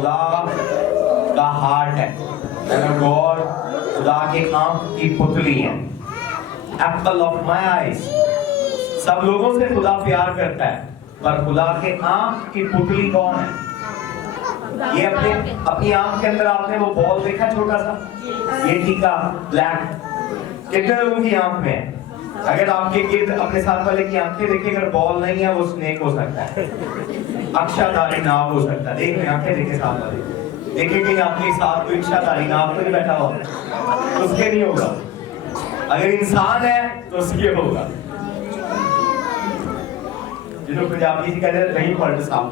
खुदा का हार्ट है, गॉड खुदा के आंख की पुतली है, एप्पल ऑफ माय आईज। सब लोगों से खुदा प्यार करता है, पर खुदा के आंख की पुतली कौन है? ये अपनी आंख के अंदर आपने वो बॉल देखा छोटा सा, ये टीका ब्लैक, कितने लोगों की आंख में है? अगर आपके गिर्द अपने साथ वाले की आंखें देखिए, अगर बॉल नहीं है वो स्नेक हो सकता है, अक्षाधारी नाव हो सकता है। देख रहे आंखें देखे साथ वाले, देखे कि आपके साथ कोई इच्छाधारी नाव तो नहीं बैठा हो, उसके नहीं होगा। अगर इंसान है तो उसके होगा। जो पंजाबी जी कहते हैं नहीं पलट सांप,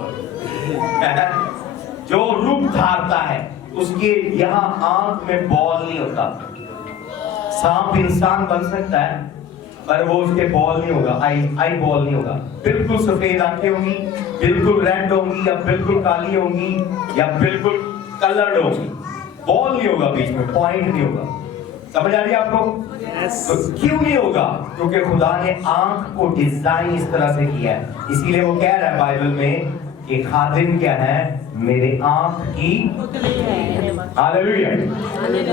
जो रूप धारता है उसके यहाँ आंख में बॉल नहीं होता। सांप इंसान बन सकता है पर वो उसके बॉल नहीं होगा, आई बॉल नहीं होगा। बिल्कुल सफेद आंखें होंगी, बिल्कुल रेड होंगी, या बिल्कुल काली होंगी, या बिल्कुल कलर्ड होंगी, बॉल नहीं होगा, बीच में पॉइंट नहीं होगा। समझ आ रही है आपको? तो क्यों नहीं होगा? क्योंकि खुदा ने आंख को डिजाइन इस तरह से किया है। इसीलिए वो कह रहा है बाइबल में कि खादिम क्या है? मेरे आंख की हालेलुया।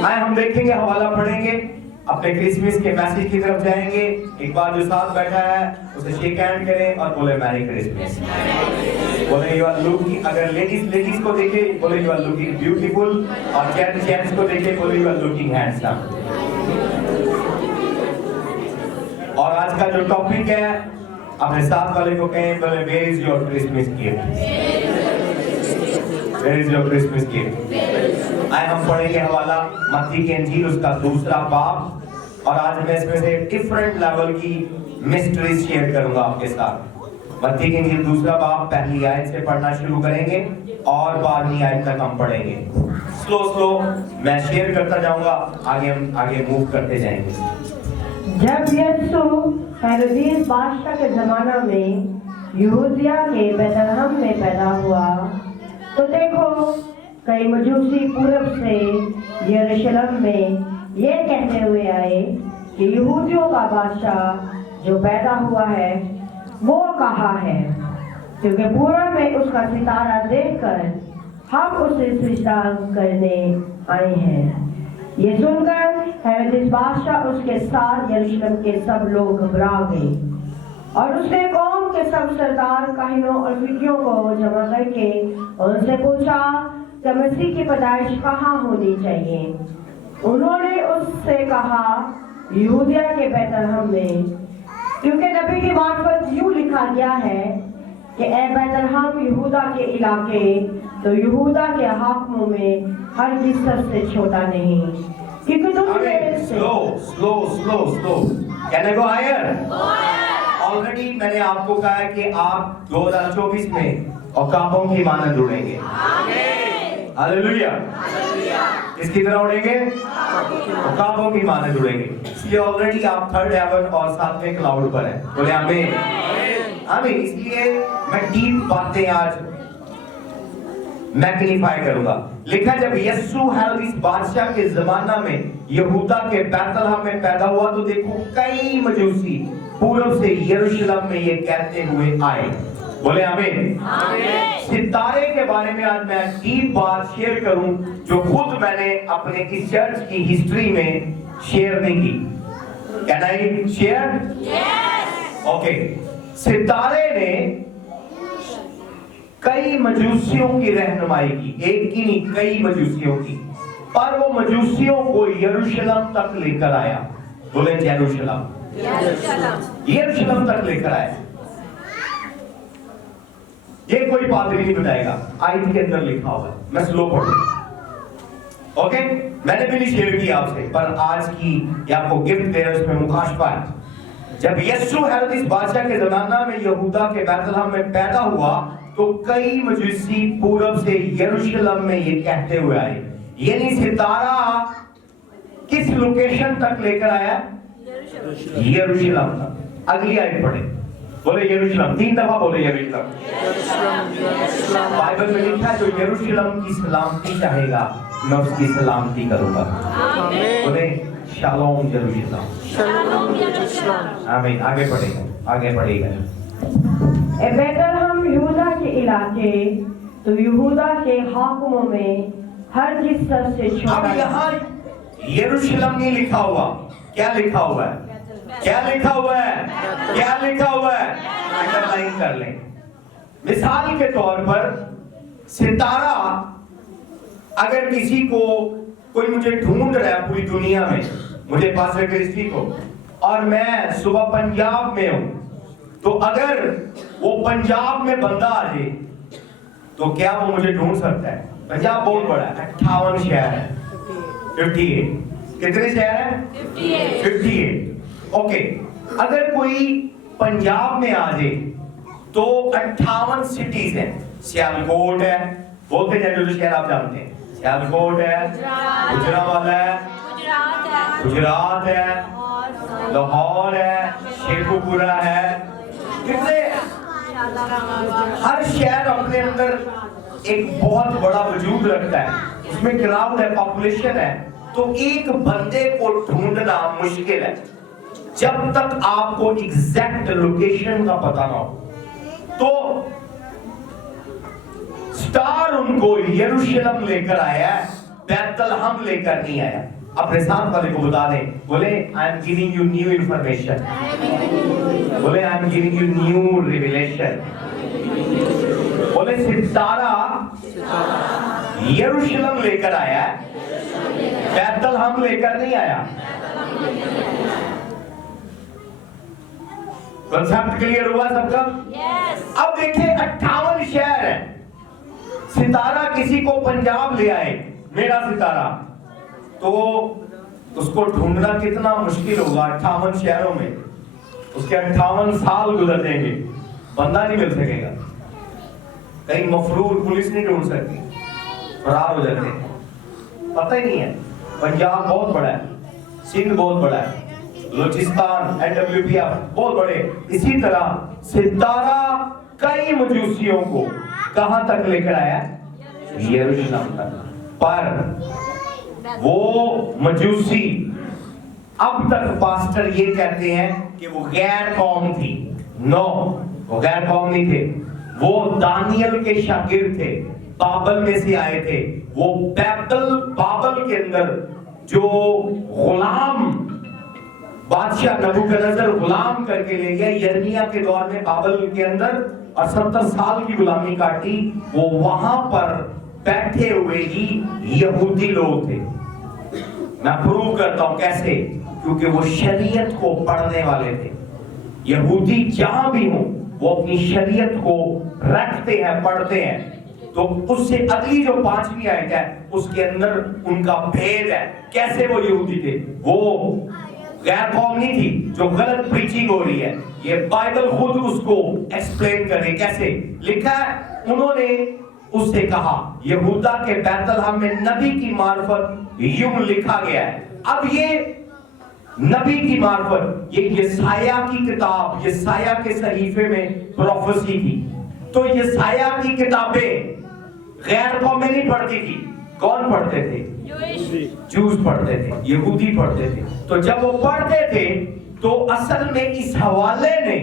आए हम देखेंगे, हवाला पढ़ेंगे, अपने क्रिसमस के मैसेज की तरफ जाएंगे। एक बार जो साथ बैठा है उसे शेक हैंड करें और बोले मैरी क्रिसमस। बोले यू आर लुकिंग, अगर लेडीज को देखे बोले यू आर लुकिंग ब्यूटीफुल, और जेंट्स को देखे बोले यू आर लुकिंग हैंडसम। और आज का जो टॉपिक है, अपने साथ वाले को कहें, बोले where is your Christmas gift, where is your Christmas gift. आज हम पढ़ेंगे हवाला मत्ती की इंजील उसका 2 बाब, और आज मैं इसमें से डिफरेंट लेवल की मिस्ट्रीज शेयर करूंगा आपके साथ। मत्ती की इंजील 2 बाब पहली आयत से पढ़ना शुरू करेंगे और 12वीं आयत तक हम पढ़ेंगे। स्लो मैं शेयर करता जाऊंगा, हम आगे मूव करते जाएंगे। जब यीशु हेरोदेस बादशाह के जमाना में यहूदिया के बेतलहम में पैदा हुआ, तो देखो कई मजूसी पूरब से यरूशलेम में ये कहते हुए आए कि यहूदियों का बादशाह जो पैदा हुआ है वो कहाँ है, क्योंकि पूरब में उसका सितारा देखकर हम उसे सजदा करने आए हैं। ये सुनकर हेरोदेस बादशाह उसके साथ यरूशलेम के सब लोग घबरा गए, और उसने कौम के सब सरदार काहिनों और फकीरों को जमा करके उनसे पूछा कि मसीह की पैदाइश कहाँ होनी चाहिए। उन्होंने उससे कहा यहूदिया के बेतलहम में, क्योंकि नबी की मार्फत यूं लिखा गया है कि ए बेतलहम यहूदा के इलाके, तो यहूदा के हाकिमों में हर किस सबसे छोटा नहीं, क्योंकि तुमने slow can I go higher? Already मैंने आपको कहा है कि आप 2024 में औकाफों की मानद उड़ेंगे। हालेलुया। किसकी तरह उड़ेंगे? औकाफों की मानद उड़ेंगे। इसलिए ऑलरेडी आप 3rd हेवन और 7वें क्लाउड पर हैं। बोले आमीन। आमीन। इसलिए मैं डीप बातें आज मैग्नीफाई करूंगा। लिखा जब यीशु हेरोदेस बादशाह के जमाना में यहूदा के बेतलहम में पैदा हुआ, तो देखो कई मजूसी पूर्व से यरूशलेम में ये कहते हुए आए। बोले आमीन। सितारे के बारे में आज मैं डीप बात शेयर करूं जो खुद मैंने अपने इस चर्च की हिस्ट्री में शेयर नहीं की। Can I share? Yes. Okay. सितारे ने कई मजूसियों की रहनुमाई की, एक की नहीं कई मजूसियों की, पर वो मजूसियों को यरूशलेम तक लेकर आया। बोले यरूशलेम तक लेकर आया। ये कोई पादरी नहीं बताएगा, आयत के अंदर लिखा हुआ है। मैं स्लो पढ़ूं। ओके, मैंने भी नहीं शेयर किया आपसे, पर आज की आपको गिफ्ट दे रहा हूं, उसमें मुकाशफा है। जब यीशु हेरोदेस बादशाह के जमाना में यहूदा के बेतलहम में पैदा हुआ, तो कई मजूसी पूरब से यरूशलेम में ये कहते हुए आए। यानी सितारा किस लोकेशन तक लेकर आया? यरूशलेम तक। अगली आयत पढ़े। बोले यरूशलेम, 3 दफा बोले यरूशलेम। बाइबल में लिखा है जो यरूशलेम की सलामती चाहेगा मैं उसकी सलामती करूंगा। बोले शालोम यरूशलेम। आमीन। आगे पढ़ेगा। बेतलहम यहूदा के इलाके, तो यहूदा के हाकिमों में हर चीज सबसे अब छोटा यहाँ यरूशलेम नहीं लिखा हुआ, क्या लिखा हुआ है? क्या लिखा हुआ है? क्या लिखा हुआ है? अंडरलाइन कर लें। मिसाल के तौर पर सितारा, अगर किसी को कोई मुझे ढूंढ रहा है पूरी दुनिया में, मुझे पास्टर क्रिस्टी को, और मैं सुबह पंजाब में हूं, तो अगर वो पंजाब में बंदा आ जाए तो क्या वो मुझे ढूंढ सकता है? पंजाब बहुत बड़ा है, 58 शहर है, 58। कितने शहर है? 58। ओके, अगर कोई पंजाब में आ जाए तो 58 सिटीज हैं। सियालकोट है, बोलते हैं जो शहर आप जानते हैं, सियालकोट है, गुजरांवाला है, गुजरात है, लाहौर है, शेखुपुरा है। कितने, हर शहर अपने अंदर एक बहुत बड़ा वजूद रखता है, उसमें क्राउड है, पॉपुलेशन है। तो एक बंदे को ढूंढना मुश्किल है जब तक आपको एग्जैक्ट लोकेशन का पता ना हो। तो स्टार उनको यरूशलेम लेकर आया है, बैतलहम लेकर नहीं आया। अपने साथ वाले को बता दें, बोले I am giving you new information, बोले I am giving you new revelation. बोले सितारा यरूशलेम लेकर आया है, बैतलहम लेकर नहीं आया। कॉन्सेप्ट क्लियर हुआ सबका? अब देखिए 58 शहर है, सितारा किसी को पंजाब ले आए, मेरा सितारा, तो उसको ढूंढना कितना मुश्किल होगा 58 शहरों में। उसके 58 साल गुजर जाएंगे, बंदा नहीं मिल सकेगा, कहीं मफरूर पुलिस नहीं ढूंढ सकती, फरार हो जाते हैं, पता ही नहीं है। पंजाब बहुत बड़ा है, सिंध बहुत बड़ा है, बलूचिस्तान, NWPF बहुत बड़े। इसी तरह सितारा कई मजूसियों को कहां तक लेकर आया? यरूशलेम तक। पर वो मजूसी अब तक पास्टर ये कहते हैं कि वो गैर कौम थी। नो, वो गैर कौम नहीं थे, वो दानियल के शागिर्द थे, बाबल में से आए थे। वो बाबल के अंदर जो गुलाम बादशाह नबूकदनेस्सर गुलाम करके ले गया यिर्मयाह के दौर में बाबल के अंदर, और 70 साल की गुलामी काटी, वो वहां पर बैठे हुए ही यहूदी लोग थे। मैं प्रूव करता हूं कैसे, क्योंकि वो शरीयत को पढ़ने वाले थे। यहूदी जहां भी हो वो अपनी शरीयत को रखते हैं, पढ़ते हैं। तो उससे अगली जो 5वीं आयत है उसके अंदर उनका भेद है, कैसे वो यहूदी थे। वो गैर कौम नहीं थी जो गलत प्रीचिंग हो रही है, ये बाइबल खुद उसको एक्सप्लेन करे। कैसे लिखा है, उन्होंने उससे कहा, यहूदा के बैतलहम में नबी की मार्फत यूं लिखा गया है। अब ये नबी की मार्फत, ये यशायाह की किताब, यशायाह के सहीफे में प्रोफेसी थी। तो यशायाह की किताबें गैर कौमें नहीं पढ़ती थी, कौन पढ़ते थे? जूस पढ़ते थे, यहूदी पढ़ते थे। तो जब वो पढ़ते थे तो असल में इस हवाले ने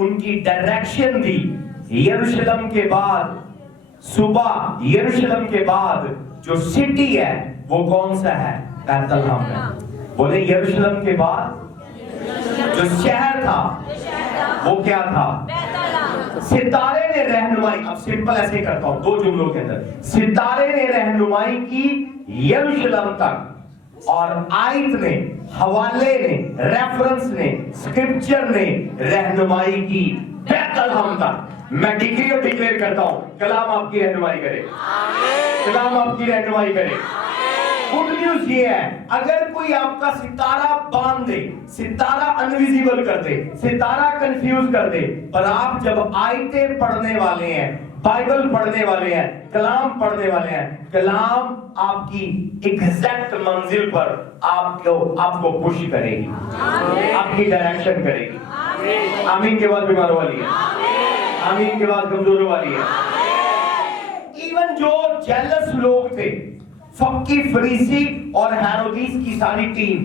उनकी डायरेक्शन दी। यरूशलेम के बाद, सुबह यरूशलेम के बाद जो सिटी है वो कौन सा है? बैतलहम है। बोले यरूशलेम के बाद जो शहर था वो क्या था? सितारे ने रहनुमाई, अब सिंपल ऐसे करता हूं 2 जुमलों के अंदर, सितारे ने रहनुमाई की यरूशलेम तक, और आयत ने, हवाले ने, रेफरेंस ने, स्क्रिप्चर ने रहनुमाई की बैतलहम तक। मैं डिग्री और डिक्लेयर करता हूं, कलाम आपकी रहनुमाई करे, कलाम आपकी रहनुमाई करे। गुड न्यूज ये है, अगर कोई आपका सितारा बांध दे, सितारा अनविजिबल कर दे, सितारा कंफ्यूज कर दे, पर आप जब आयतें पढ़ने वाले हैं, बाइबल पढ़ने वाले हैं, कलाम पढ़ने वाले हैं, कलाम आपकी एग्जैक्ट मंजिल पर आपको पुश करेगी, आपकी डायरेक्शन करेगी। आमीन के बाद बीमारों वाली है, आमीन के बाद कमजोरों वाली है। इवन जो जेलस लोग थे, फक्की, फरीसी और हेरोदीस की सारी टीम,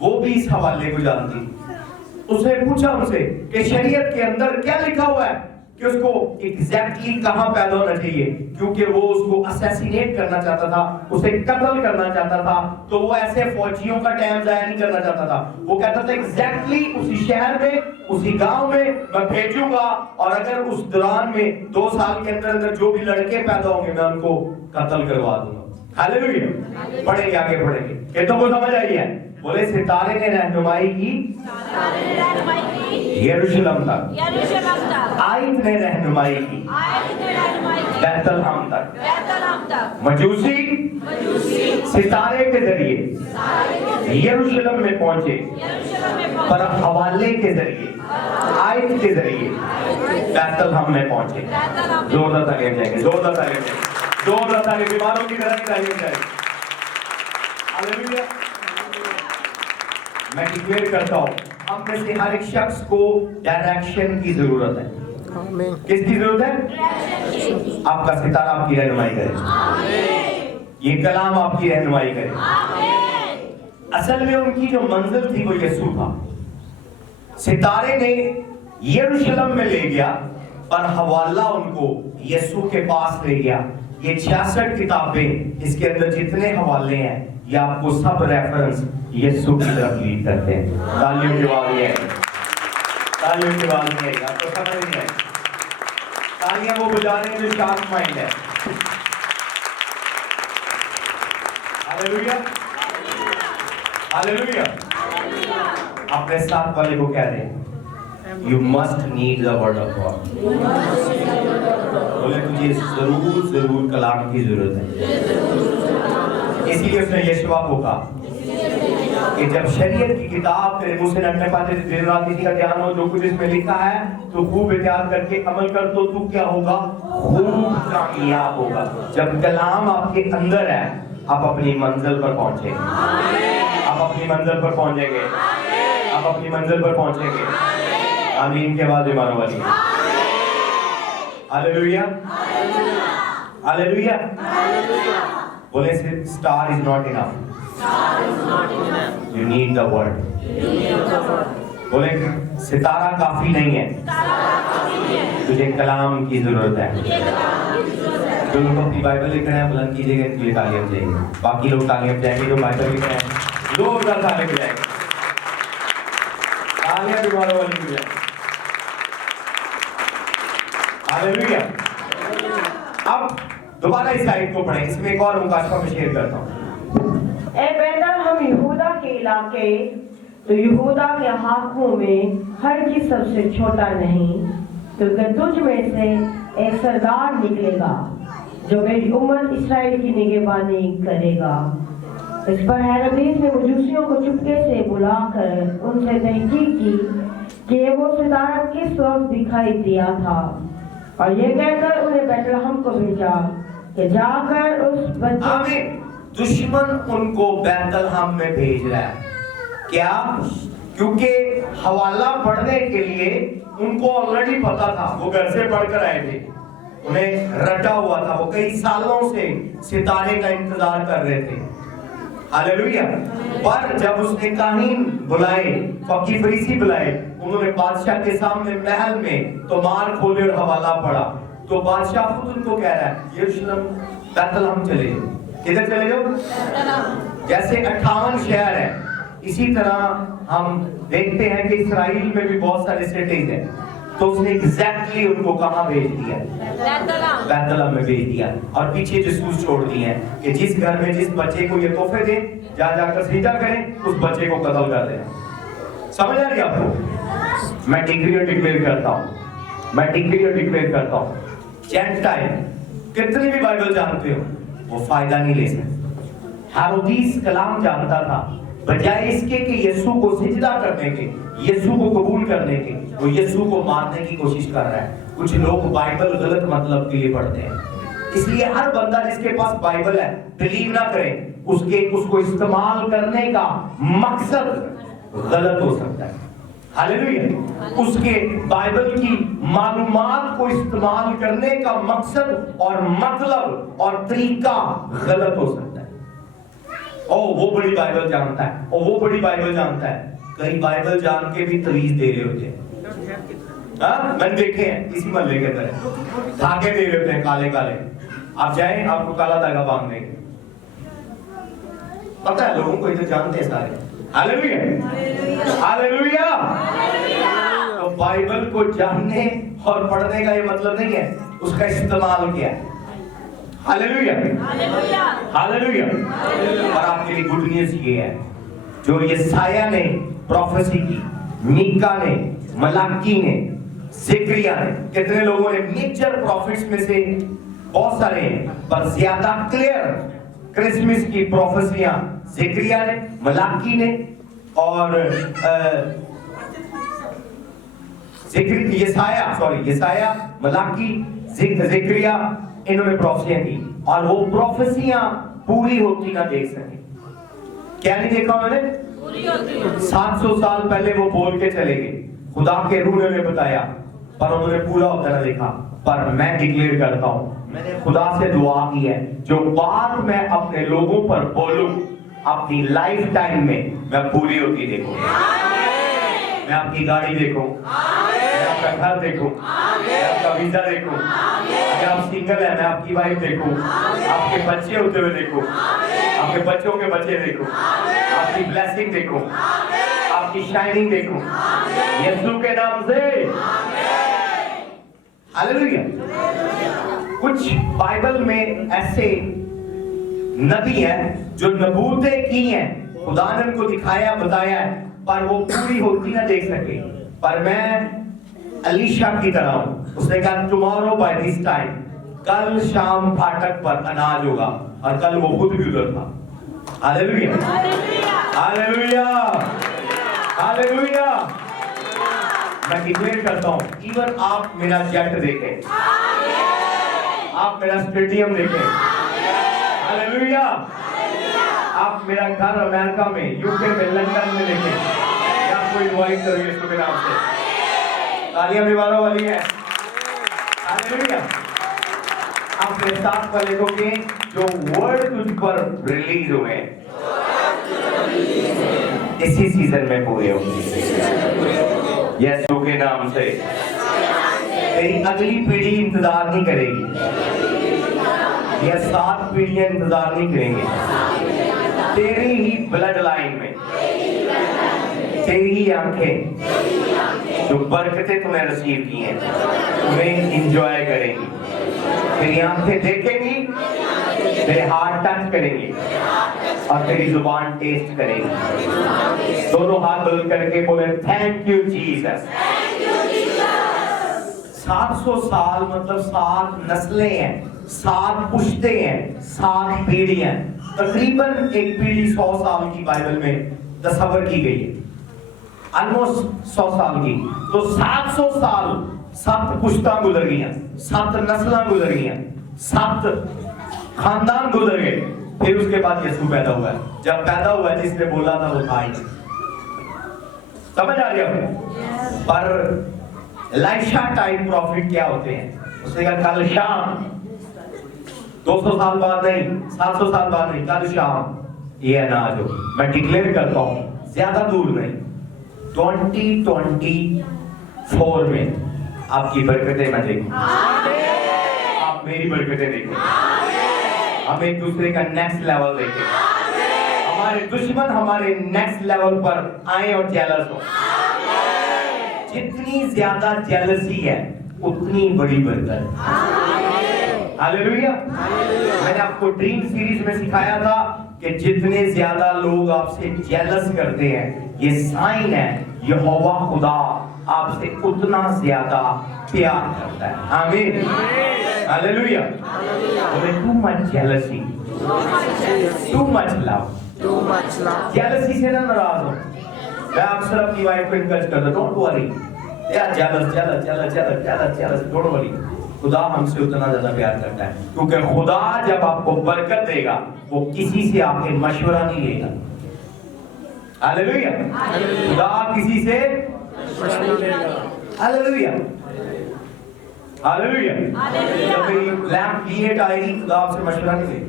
वो भी इस हवाले को जानती। उसने पूछा उनसे कि शरीयत के अंदर क्या लिखा हुआ है? کہ اس کو ایگزیکٹلی کہاں پیدا ہونا چاہیے، کیونکہ وہ اس کو اسیسینیٹ کرنا چاہتا تھا، اسے قتل کرنا چاہتا تھا، تو وہ ایسے فوجیوں کا ٹائم ضائع نہیں کرنا چاہتا تھا، وہ کہتا تھا ایگزیکٹلی اسی شہر میں، اسی گاؤں میں میں بھیجوں گا، اور اگر اس دوران میں 2 سال کے اندر جو بھی لڑکے پیدا ہوں گے میں ان کو قتل کروا دوں گا۔ ہاللیلویہ۔ پڑھیں گے آگے، پڑھیں گے کہ تم کو سمجھ آئی ہے؟ بولے ستارے نے رہنمائی کی یروشلم تک، آیت نے رہنمائی کی بیت الحم تک، مجوسی ستارے کے ذریعے یروشلم میں پہنچے، پر حوالے کے ذریعے، آیت کے ذریعے بیت الحم میں پہنچے۔ زوردار تعلیم جائیں گے، زوردار تعلیم جائیں گے، زوردار تعلیم، بیماروں کی طرح تعلیم جائیں گے۔ ہاللیلویہ۔ میں ڈکلیئر کرتا ہوں، ہم میں سے ہر ایک شخص کو ڈائریکشن کی ضرورت ہے۔ کس کی ضرورت ہے؟ آپ کا ستارہ آپ کی رہنمائی کرے، یہ کلام آپ کی رہنمائی کرے۔ اصل میں ان کی جو منزل تھی وہ یسوع تھا۔ ستارے نے یروشلم میں لے گیا، پر حوالہ ان کو یسوع کے پاس لے گیا۔ یہ 66 کتابیں، اس کے اندر جتنے حوالے ہیں یہ آپ کو سب ریفرنس یسوع کی طرف لیڈ کرتے ہیں۔ تعلیم کی بات یہ ہے، تعلیم کی بات نہیں ہے، آپ کو سمجھ نہیں ہے۔ تالیاں وہ بجا رہے ہیں جو شارپ مائنڈ ہے۔ ہاللیلویہ، ہاللیلویہ۔ اپنے ساتھ والے کو کہہ رہے ہیں You must need the word of God۔ بولے تجھے ضرور کلام کی ضرورت ہے۔ اسی لیے اس نے یشوع کو کہا کہ جب شریعت کی کتاب تیرے منہ سے نکلنے پاتے تھے، دن رات اسی کا دھیان ہو، جو کچھ اس میں لکھا ہے تو خوب احتیاط کر کے عمل کر، تو کیا ہوگا؟ خوب کامیاب ہوگا۔ جب کلام آپ کے اندر ہے آپ اپنی منزل پر پہنچیں گے، آپ اپنی منزل پر پہنچیں گے، آپ اپنی منزل پر پہنچیں گے۔ آمین کے بعد ایمان والی۔ ہاللیلویہ، ہاللیلویہ۔ بولے star is not enough, you need the word۔ بولے ستارہ کافی نہیں ہے، تجھے کلام کی ضرورت ہے۔ جو لوگ اپنی بائبل لکھ رہے ہیں بلند کیجئے گا، ان کے لیے تالیاں جائیں گے۔ باقی لوگ تالیاں جائیں گے جو بائبل لکھ رہے ہیں، زوردار تالیاں جائیں گے۔ تالیاں بیماروں والی کی جائیں۔ ہاللیلویہ۔ اب دوبارہ اس آیت کو پڑھیں، اس میں ایک اور مکاشفہ میں شیئر کرتا ہوں۔ اے بیت الحم یہودا کے علاقے، تو یہودا کے حاکموں میں ہر چیز سب سے چھوٹا نہیں، کیونکہ تجھ میں سے ایک سردار نکلے گا جو میری امت اسرائیل کی نگہبانی کرے گا۔ اس پر ہیرودیس نے مجوسیوں کو چپکے سے بلا کر ان سے تحقیق کی کہ وہ ستارہ کس وقت دکھائی دیا تھا، اور یہ کہہ کر انہیں بیت الحم کو بھیجا کہ جا کر اس بچے۔ دشمن ان کو بیت الحم میں بھیج رہا ہے، کیا؟ کیونکہ حوالہ پڑھنے کے لیے ان کو آلریڈی پتا تھا، وہ گھر سے پڑھ کر آئے تھے، انہیں رٹا ہوا تھا، وہ کئی سالوں سے ستارے کا انتظار کر رہے تھے۔ ہاللیلویہ۔ پر جب اس نے کاہن بلائے، فقی فریسی بلائے، انہوں نے بادشاہ کے سامنے محل میں تو مار کھولے اور حوالہ پڑھا، تو بادشاہ خود ان کو کہہ رہا ہے یروشلم بیت الحم چلے جاؤ۔ کدھر چلے جاؤ؟ جیسے 58 شہر ہیں، اسی طرح ہم دیکھتے ہیں کہ اسرائیل میں بھی بہت سارے سٹیز ہیں، تو اس نے ایگزیکٹلی ان کو کہاں بھیج دیا؟ بیت الحم میں بھیج دیا، اور پیچھے جاسوس چھوڑ دیے ہیں کہ جس گھر میں جس بچے کو یہ تحفے دیں، جا کر سجدہ کریں، اس بچے کو قتل کر دیں۔ سمجھ آ رہی آپ کو؟ میں ڈگری اور ڈکلیئر کرتا ہوں، میں ڈگری اور ڈکلیئر کرتا ہوں، جینٹائل کتنی بھی بائبل جانتے ہو وہ فائدہ نہیں لے سکتے۔ ہیرودیس کلام جانتا تھا، بجائے اس کے کہ یسوع کو سجدہ کرنے کے، یسوع کو قبول کرنے کے، وہ یسوع کو مارنے کی کوشش کر رہا ہے۔ کچھ لوگ بائبل غلط مطلب کے لیے پڑھتے ہیں، اس لیے ہر بندہ جس کے پاس بائبل ہے بلیو نہ کرے، اس کو استعمال کرنے کا مقصد غلط ہو سکتا ہے۔ ہاللیلویہ۔ اس کے بائبل کی معلومات کو استعمال کرنے کا مقصد اور مطلب اور طریقہ غلط ہو سکتا ہے۔ وہ بڑی بائبل جانتا ہے، وہ بڑی بائبل جانتا ہے، کئی بائبل جان کے بھی تویز دے رہے ہوتے ہیں۔ हाँ मैंने देखे हैं इसी महल्ले के अंदर धागे दे रहे होते हैं काले काले, आप जाएं आपको काला धागा बांध देंगे। पता है लोगों को, इधर जानते हैं सारे। Hallelujah hallelujah. तो बाइबल को जानने और पढ़ने का ये मतलब नहीं है, उसका इस्तेमाल क्या है। Hallelujah hallelujah. और आपके लिए गुड न्यूज़ ये है, जो यशायाह ने प्रोफेसी की, मीका ने, मलाकी ने, ज़करिया ने, कितने लोगों ने मेजर प्रॉफिट्स में से बहुत सारे हैं, पर ज्यादा क्लियर क्रिसमस की प्रोफेसियां ज़करिया ने, मलाकी ने और यशायाह, मलाकी, ज़करिया, इन्होंने प्रोफेसियां की और वो प्रोफेसियां पूरी होती ना देख सके। क्या नहीं देखा उन्होंने? 700 साल पहले वो बोल के चले गए, खुदा के रूह ने उन्हें बताया, पर उन्होंने पूरा होता ना देखा। पर मैं डिक्लेयर करता हूं, मैंने खुदा से दुआ की है, जो बात मैं अपने लोगों पर बोलूं अपनी लाइफ टाइम में मैं पूरी होती देखूं। मैं आपकी गाड़ी देखूं, मैं आपका घर देखूं, मैं आपका वीजा देखूं, अगर आप सिंगल है मैं आपकी वाइफ देखूं, आपके बच्चे होते हुए देखूं, आपके बच्चों के बच्चे देखूं, आपकी ब्लेसिंग देखूं, आपकी शाइनिंग देखूं, यीशु के नाम से। हालेलुया। कुछ बाइबल में ऐसे नबी हैं जो नबूतें की हैं, खुदा ने उनको दिखाया बताया है, पर वो पूरी होती ना देख सके। पर मैं अलीशा की तरह हूं, उसने कहा टुमारो बाय दिस टाइम, कल शाम फाटक पर अनाज होगा, और कल वो खुद भी उधर था। Hallelujah hallelujah hallelujah. मैं डिक्लेयर करता हूं, इवन आप मेरा जेट देखें, आप मेरा स्टेडियम देखें, हालेलुया, आप मेरा घर अमेरिका में, यूके में, लंदन में देखें, मैं आपको इनवाइट करूंगा यीशु के नाम से। तालियां भी मारो वाली है। हालेलुया। आप मेरे साथ वाले को के जो वर्ड तुझ पर रिलीज हुए इसी सीजन में पूरे होंगे यीशु के नाम से। तेरी अगली पीढ़ी इंतजार नहीं करेगी, या 7 पीढ़ियां इंतजार नहीं करेंगे, तेरी ही ब्लड लाइन में, तेरी ही आंखें जो बरकतें तुम्हें रिसीव की हैं तुम्हें इंजॉय करेंगी। तेरी आंखें देखेंगी, तेरे हाथ टच करेंगे और तेरी जुबान टेस्ट करेगी। दोनों हाथ बदल करके बोले थैंक यू जीसस। 700 साल मतलब 7 नस्लें हैं, 7 पुश्ते हैं, 7 पीढ़ियां। तकरीबन एक पीढ़ी 100 साल की बाइबल में तस्वर की गई है, ऑलमोस्ट 100 साल की। तो 700 साल 7 पुश्ता गुजर गई, 7 नस्लें गुजर गई, 7 खानदान गुजर गए। फिर उसके बाद यीशु पैदा हुआ है। जब पैदा हुआ जिसने बोला था वो था ही। समझ आ रही है? पर एलीशा टाइप प्रॉफिट क्या होते हैं? उसने कहा कल शाम, 200 साल बाद नहीं, 700 साल बाद नहीं, कल शाम ये अनाज हो। मैं डिक्लेयर करता हूं ज्यादा दूर नहीं, 2024 में आपकी बरकतें मैं देखूं, आप मेरी बरकतें देखें, हम एक दूसरे का नेक्स्ट लेवल देखें, हमारे दुश्मन हमारे नेक्स्ट लेवल पर आए और जेलस हो। जितनी ज्यादा जेलसी है उतनी बड़ी बरकत। हालेलुया। मैंने आपको ड्रीम सीरीज में सिखाया था कि जितने ज्यादा लोग आपसे जेलस करते हैं ये साइन है यहोवा खुदा आपसे उतना ज्यादा प्यार करता है। आमीन। हालेलुया। बोले too much jealousy, too much love, jealousy से ना नाराज हो। मैं अक्सर अपनी वाइफ को इनकरेज करता हूं, डोंट वरी यार, जेलस डोंट वरी। खुदा हमसे उतना ज्यादा प्यार करता है, क्योंकि खुदा जब आपको बरकत देगा वो किसी से आके मशवरा नहीं लेगा। हालेलुया। खुदा किसी से हालेलुया हालेलुया। जब मेरी लैंप V8 आएगी खुदा आपसे मशवरा नहीं लेगा।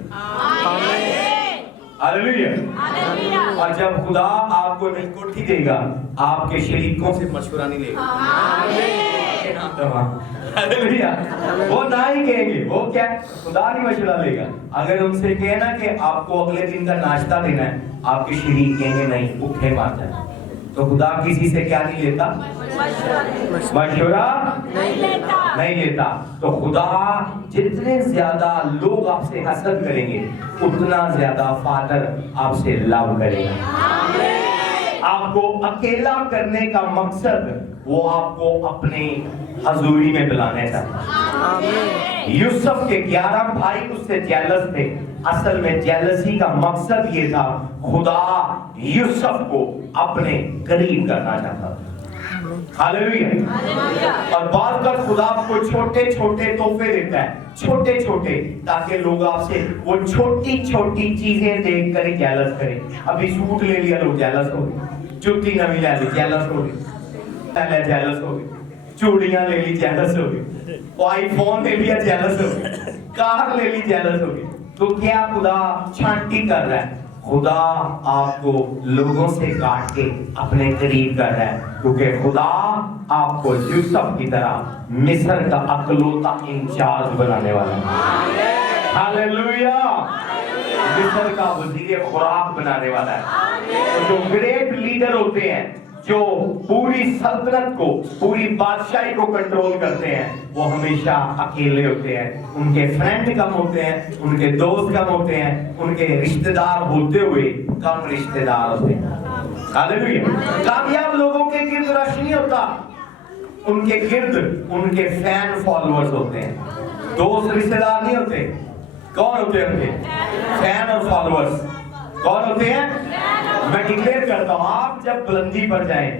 हालेलुया। और जब खुदा आपको नई कोठी देगा आपके शरीकों से मशवरा नहीं लेगा। हालेलुया। वो ना ही कहेंगे, वो क्या खुदा नहीं मशवरा लेगा। अगर उनसे कहे ना कि आपको अगले दिन का नाश्ता देना है, आपके शरीर कहेंगे नहीं, भूखे मर जाए। तो खुदा किसी से क्या नहीं लेता? मशवरा नहीं लेता। तो खुदा जितने ज्यादा लोग आपसे हसद करेंगे, उतना ज्यादा फादर आपसे लव करेगा। आपको अकेला करने का मकसद वो आपको अपने हजूरी में बुलाने था। यूसुफ के 11 भाई उससे जेलस थे। असल में जेलसी का मकसद ये था, खुदा यूसुफ को अपने करीब करना चाहता था। हालेलुया। और बाद बार खुदा आपको छोटे छोटे तोहफे देता है, छोटे छोटे, ताकि लोग आपसे वो छोटी छोटी चीजें देख कर ही जेलस करें। अभी सूट ले लिया, लोग जेलस हो गए। जुत्ती नवी ले ली, जेलस हो गए। जेलस हो गए। चूड़ियां ले ली, जेलस हो गए। आईफोन ले लिया, जेलस हो गए। कार ले ली, जेलस हो गए। तो क्या खुदा छांटी कर रहा है? खुदा आपको लोगों से काट के अपने करीब कर रहा है, क्योंकि खुदा आपको यूसुफ की तरह मिस्र का अकलौता इंचार्ज बनाने वाला है। हालेलुया। मिस्र का वजीर खुराक बनाने वाला है। तो जो ग्रेट लीडर होते हैं, जो पूरी सल्तनत को, पूरी बादशाही को कंट्रोल करते हैं, वो हमेशा अकेले होते हैं। उनके फ्रेंड कम होते हैं, उनके दोस्त कम होते हैं, उनके रिश्तेदार होते हुए कम रिश्तेदार होते हैं। हालेलुया। कामयाब लोगों के गिर्द रश नहीं होता, उनके गिर्द उनके फैन फॉलोअर्स होते हैं। दोस्त रिश्तेदार नहीं होते। कौन होते हैं उनके? फैन और फॉलोअर्स। कौन होते हैं? मैं डिक्लेयर करता हूं, आप जब बुलंदी पर जाएं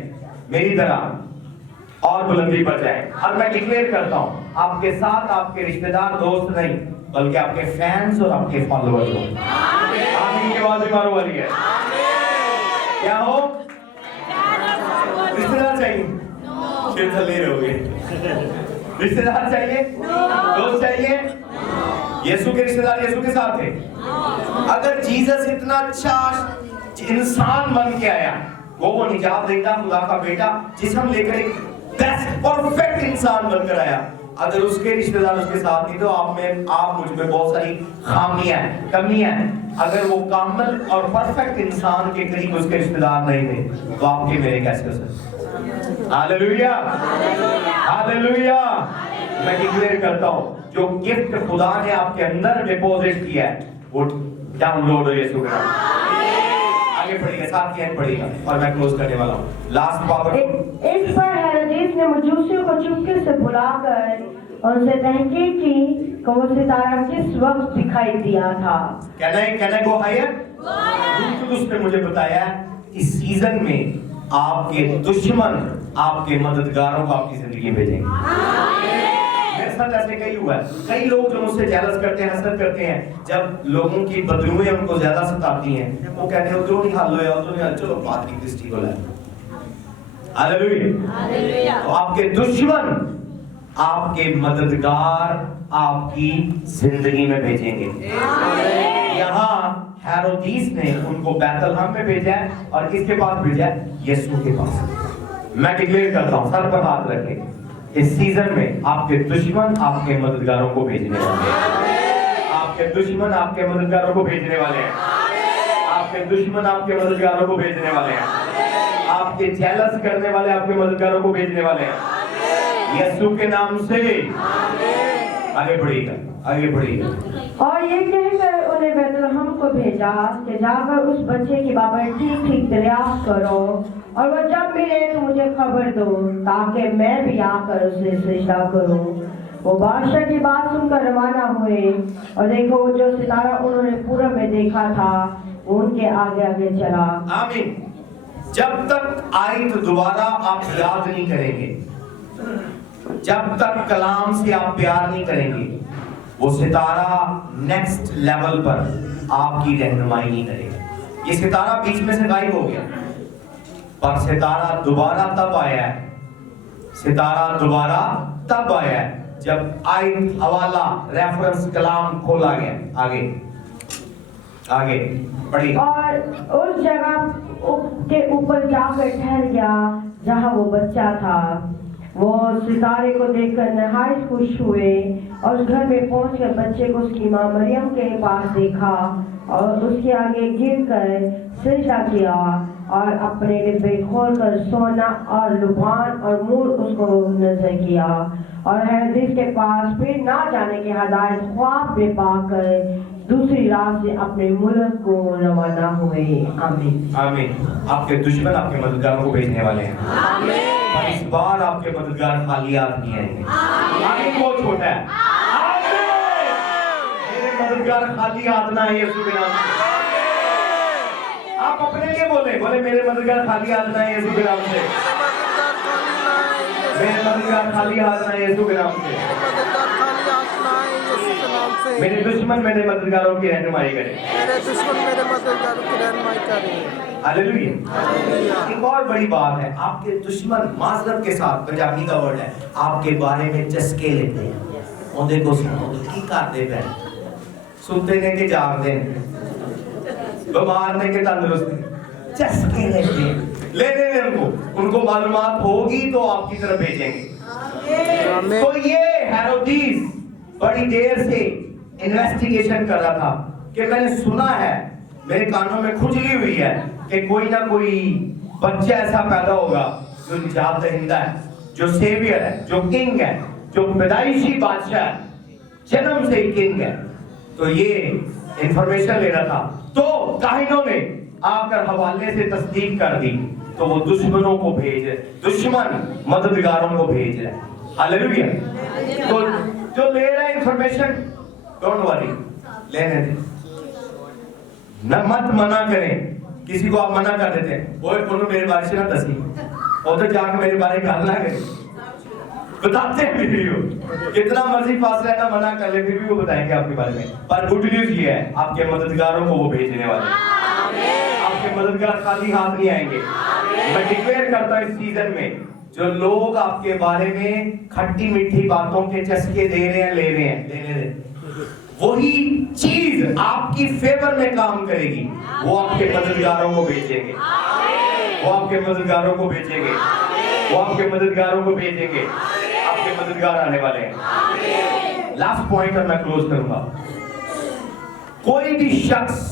मेरी तरह और बुलंदी पर जाएं, और मैं डिक्लेयर करता हूं आपके साथ आपके रिश्तेदार दोस्त नहीं, बल्कि आपके फैंस और आपके फॉलोअर्स हो। आमीन की आवाज मारो वाली है। क्या हो? रिश्तेदार चाहिए? फिर तो ले रहोगे। रिश्तेदार चाहिए? दोस्त चाहिए? यीशु के रिश्तेदार यीशु के साथ थे। अगर जीसस इतना अच्छा इंसान बन के आया, वो निजात देता खुदा का बेटा, जिसम लेकर एक बेस्ट परफेक्ट इंसान बनकर आया, अगर उसके रिश्तेदार उसके साथ नहीं, तो आप मुझ में बहुत सारी खामियां हैं, कमियां हैं। अगर वो कामिल और परफेक्ट इंसान के करीब उसके रिश्तेदार नहीं थे, तो आपके मेरे कैसे हो सकते? हालेलुया। हालेलुया। मैं डिक्लेयर करता हूं, जो गिफ्ट खुदा ने आपके अंदर डिपॉजिट किया है, वो डाउनलोड हो यीशु के नाम। आगे पढ़िएगा, साथ ही पढ़िएगा, और मैं क्लोज करने वाला हूँ। Last power. इस पर हेरोदेस ने मजूसियों को चुपके से बुलाकर उनसे तहकीक की कि वो सितारा किस वक्त दिखाई दिया था। Can I go higher? उसने मुझे बताया, इस सीजन में आपके दुश्मन आपके मददगारों को आपकी जिंदगी में भेजेंगे। मेरे साथ ऐसे कई हुआ है। कई लोग जो मुझसे जेलस करते हैं, हसद करते हैं, जब लोगों की बदलुएं उनको ज्यादा सताती हैं, वो कहते हैं उधरों नहीं हाल होया, उधरों नहीं हाल, चलो बात की क्रिस्टी को लाए। हालेलुया। तो आपके दुश्मन आपके मददगार आपकी जिंदगी में भेजेंगे। यहाँ हेरोदेस ने उनको बैतलहम में भेजा है, और किसके पास भेजा है? यीशु के पास। मैं डिक्लेयर करता हूँ, सर पर हाथ रखे, इस सीजन में आपके दुश्मन आपके मददगारों को भेजने वाले हैं। आपके दुश्मन आपके मददगारों को भेजने वाले हैं। आपके दुश्मन आपके मददगारों को भेजने वाले हैं। आपके जेलस करने वाले आपके मददगारों को भेजने वाले हैं, यीशु के नाम से। आगे बढ़िएगा, आगे बढ़िएगा। और ये कहकर उन्हें बैतलहम को भेजा कि जाकर उस बच्चे की बाबत ठीक ठीक दरियाफ्त करो, और वो जब मिले तो मुझे खबर दो, ताकि मैं भी आकर उसे सजदा करूं। वो बादशाह की बात सुनकर रवाना हुए, और देखो जो सितारा उन्होंने पूरब में देखा था, वो उनके आगे आगे चला। आमीन। जब तक आयत दोबारा आप याद नहीं करेंगे, जब तक कलाम से आप प्यार नहीं करेंगे, वो सितारा नेक्स्ट लेवल पर आपकी रहनुमाई नहीं करेगा। ये सितारा बीच में से गायब हो गया, पर सितारा दोबारा तब आया है, सितारा दोबारा तब आया है जब आयत, हवाला, रेफरेंस, कलाम खोला गया। आगे आगे पढ़िए। और उस जगह के ऊपर जाकर ठहर गया जहां वो बच्चा था। वो सितारे को देखकर नहायत खुश हुए और उस घर में पहुंचकर बच्चे को उसकी माँ मरियम के पास देखा और उसके आगे गिरकर सिजदा किया और अपने डिब्बे खोलकर सोना और लुभान और मूर उसको नजर किया और हेरोदेस के पास फिर ना जाने की हदायत ख्वाब में पाकर दूसरी रात से अपने मुल्क को रवाना हुए। आमीन आमीन। आपके दुश्मन आपके मददगारों को भेजने वाले हैं। पर इस बार आपके मददगार खाली हाथ नहीं आएंगे। आमीन बहुत छोटा है। आमीन। मेरे मददगार खाली हाथ ना आए यीशु के नाम से। आप अपने लिए बोले मेरे मददगार खाली हाथ ना आए यीशु के नाम से। मेरे मददगार खाली हाथ ना आए यीशु के नाम से। मेरे दुश्मन मेरे मददगारों की रहनुमाई करें। मेरे दुश्मन मेरे मददगारों की रहनुमाई करें। हालेलुया। एक और बड़ी बात है, आपके दुश्मन माजरत के साथ, पंजाबी का वर्ड है, आपके बारे में चस्के लेते हैं। और देखो सुनो की करते पे सुनते ने के जागते हैं, बीमार ने के तंदुरुस्त, चस्के लेते हैं। लेने में उनको मालूमात होगी तो आपकी तरफ भेजेंगे। तो ये हेरोदेस बड़ी देर से इन्वेस्टिगेशन कर रहा था कि मैंने सुना है, मेरे कानों में खुजली हुई है कि कोई ना कोई बच्चा ऐसा पैदा होगा जो निजात दहिंदा है, जो सेवियर है, जो किंग है, जो पैदाइशी बादशाह है, जन्म से ही किंग है। तो ये इंफॉर्मेशन ले रहा था, तो काहिनों ने आकर हवाले से तस्दीक कर दी, तो वो दुश्मनों को भेज रहे, दुश्मन मददगारों को भेज रहे। हालेलुया। तो जो ले रहा है इंफॉर्मेशन, डोंट वरी, लेने दे, न मत मना करें। किसी को आप मना कर देते हैं, वो कोनो मेरे बारे से ना दसी, और तो जाकर मेरे बारे गाल ना करें, बताते हैं फिर भी वो कितना मर्जी पास रहना मना कर ले, फिर भी वो बताएंगे आपके बारे में। पर गुड न्यूज ये है, आपके मददगारों को वो भेजने वाले हैं। आपके मददगार खाली हाथ नहीं आएंगे। मैं डिक्लेयर करता हूं इस सीजन में जो लोग आपके बारे में खट्टी मीठी बातों के चस्के दे रहे हैं, ले रहे हैं, लेने दे, वही चीज आपकी फेवर में काम करेगी। वो आपके मददगारों को भेजेंगे, वो आपके मददगारों को भेजेंगे, वो आपके मददगारों को भेजेंगे। आपके मददगार आने वाले हैं। लास्ट पॉइंट और मैं क्लोज करूंगा। कोई भी शख्स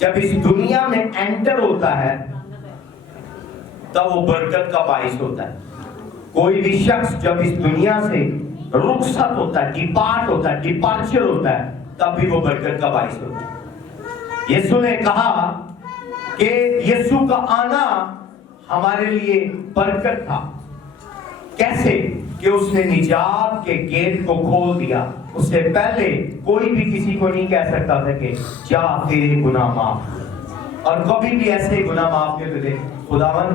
जब इस दुनिया में एंटर होता है तब वो बरकत का बाइस होता है। कोई भी शख्स जब इस दुनिया से रुखसत होता है, डिपार्ट होता है, डिपार्चर होता है, तब भी वो बरकत का बाइस होता है। यीशु ने कहा कि यीशु का आना हमारे लिए बरकत था। कैसे? कि उसने निजात के गेट को खोल दिया। उससे पहले कोई भी किसी को नहीं कह सकता था कि जा तेरे गुनाह माफ, और कभी भी ऐसे गुनाह माफ नहीं होते थे। खुदावन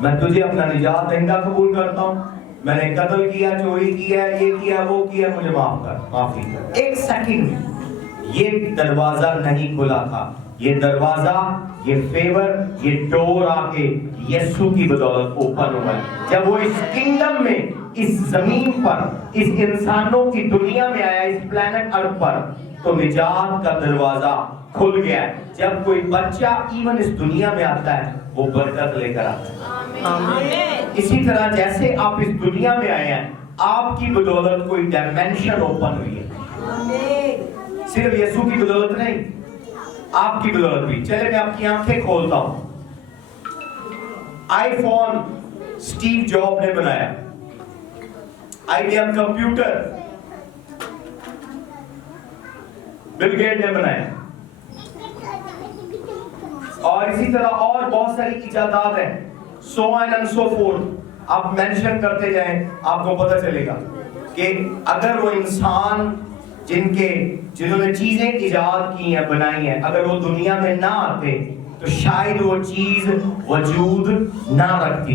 मैं तुझे अपना निजात दहिंदा कबूल करता हूँ, मैंने कत्ल किया, चोरी किया, ये किया, वो किया, मुझे माफ कर, माफी कर। एक सेकंड ये दरवाजा नहीं खुला था। ये दरवाजा, ये फेवर, ये डोर आके यीशु की बदौलत ओपन हुआ है। जब वो इस किंगडम में, इस जमीन पर, इस इंसानों की दुनिया में आया, इस प्लेनेट अर्थ पर, तो निजात का दरवाजा खुल गया है। जब कोई बच्चा इवन इस दुनिया में आता है वो बरकत लेकर आता है। इसी तरह जैसे आप इस दुनिया में आए हैं, आपकी बदौलत कोई डायमेंशन ओपन हुई है। सिर्फ यीशु की बदौलत नहीं, आपकी बदौलत भी। चले मैं आपकी आंखें खोलता हूं। आईफोन स्टीव जॉब ने बनाया, आईबीएम कंप्यूटर बिल गेट ने बनाया, और इसी तरह और बहुत सारी इजादात हैं, so on and so forth। आप मेंशन करते जाएं, आपको पता चलेगा कि अगर वो इंसान जिन्होंने चीजें इजाद की हैं, बनाई हैं, अगर वो दुनिया में ना आते तो शायद वो चीज वजूद ना रखती।